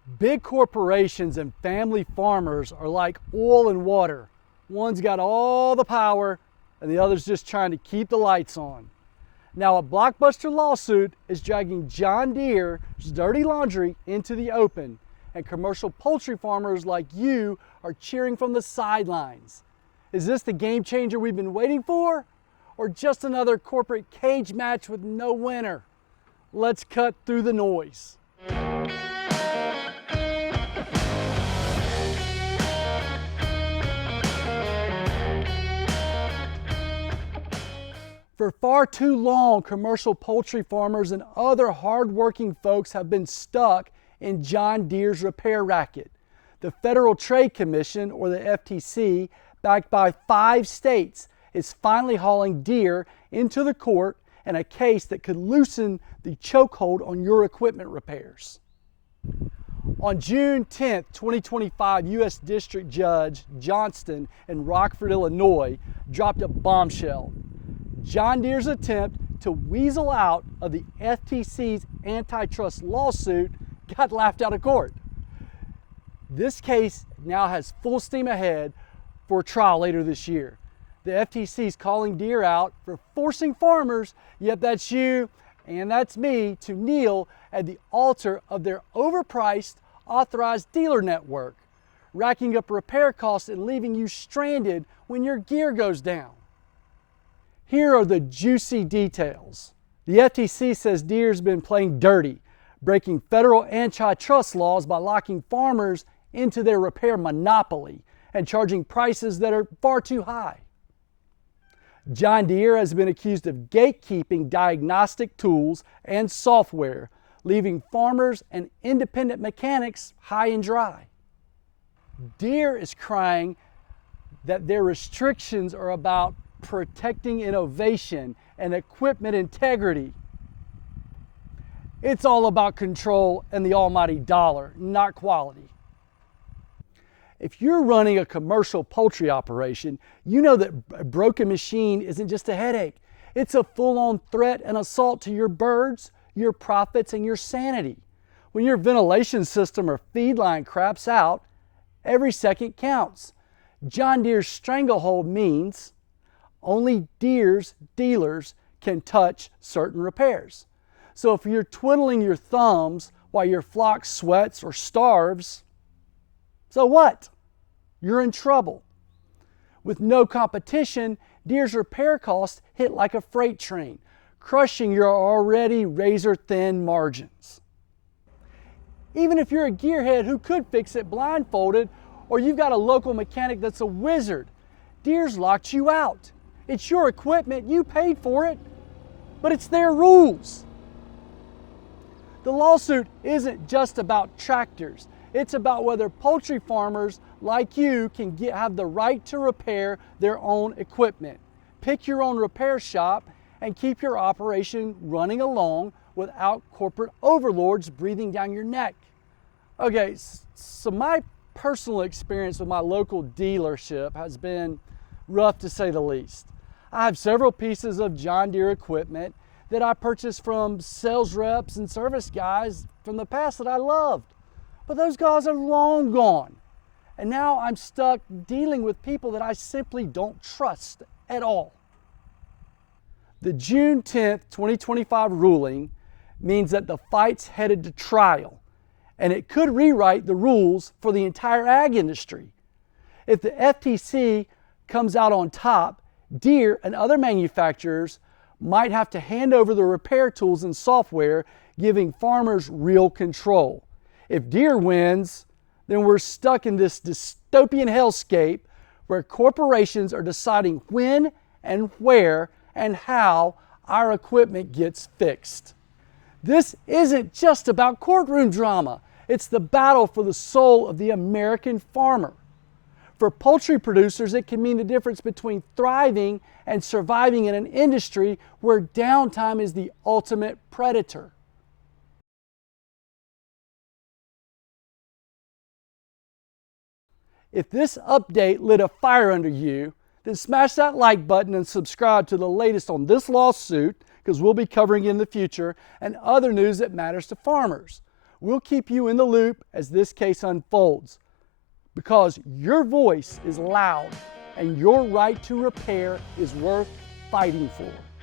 Big corporations and family farmers are like oil and water. One's got all the power and the other's just trying to keep the lights on. Now a blockbuster lawsuit is dragging John Deere's dirty laundry into the open, and commercial poultry farmers like you are cheering from the sidelines. Is this the game changer we've been waiting for? Or just another corporate cage match with no winner? Let's cut through the noise. For far too long, commercial poultry farmers and other hard-working folks have been stuck in John Deere's repair racket. The Federal Trade Commission, or the FTC, backed by 5 states, is finally hauling Deere into the court in a case that could loosen the chokehold on your equipment repairs. On June 10, 2025, U.S. District Judge Johnston in Rockford, Illinois, dropped a bombshell. John Deere's attempt to weasel out of the FTC's antitrust lawsuit got laughed out of court. This case now has full steam ahead for a trial later this year. The FTC is calling Deere out for forcing farmers, yep, that's you and that's me, to kneel at the altar of their overpriced authorized dealer network, racking up repair costs and leaving you stranded when your gear goes down. Here are the juicy details. The FTC says Deere's been playing dirty, breaking federal antitrust laws by locking farmers into their repair monopoly and charging prices that are far too high. John Deere has been accused of gatekeeping diagnostic tools and software, leaving farmers and independent mechanics high and dry. Deere is crying that their restrictions are about protecting innovation and equipment integrity. It's all about control and the almighty dollar, not quality. If you're running a commercial poultry operation, you know that a broken machine isn't just a headache. It's a full-on threat and assault to your birds, your profits, and your sanity. When your ventilation system or feed line craps out, every second counts. John Deere's stranglehold means only Deere's dealers can touch certain repairs. So if you're twiddling your thumbs while your flock sweats or starves, so what? You're in trouble. With no competition, Deere's repair costs hit like a freight train, crushing your already razor-thin margins. Even if you're a gearhead who could fix it blindfolded, or you've got a local mechanic that's a wizard, Deere's locked you out. It's your equipment, you paid for it, but it's their rules. The lawsuit isn't just about tractors. It's about whether poultry farmers like you can have the right to repair their own equipment, pick your own repair shop, and keep your operation running along without corporate overlords breathing down your neck. Okay, so my personal experience with my local dealership has been rough to say the least. I have several pieces of John Deere equipment that I purchased from sales reps and service guys from the past that I loved. But those guys are long gone. And now I'm stuck dealing with people that I simply don't trust at all. The June 10th, 2025 ruling means that the fight's headed to trial, and it could rewrite the rules for the entire ag industry. If the FTC comes out on top, Deere and other manufacturers might have to hand over the repair tools and software, giving farmers real control. If Deere wins, then we're stuck in this dystopian hellscape where corporations are deciding when and where and how our equipment gets fixed. This isn't just about courtroom drama. It's the battle for the soul of the American farmer. For poultry producers, it can mean the difference between thriving and surviving in an industry where downtime is the ultimate predator. If this update lit a fire under you, then smash that like button and subscribe to the latest on this lawsuit, because we'll be covering it in the future, and other news that matters to farmers. We'll keep you in the loop as this case unfolds, because your voice is loud and your right to repair is worth fighting for.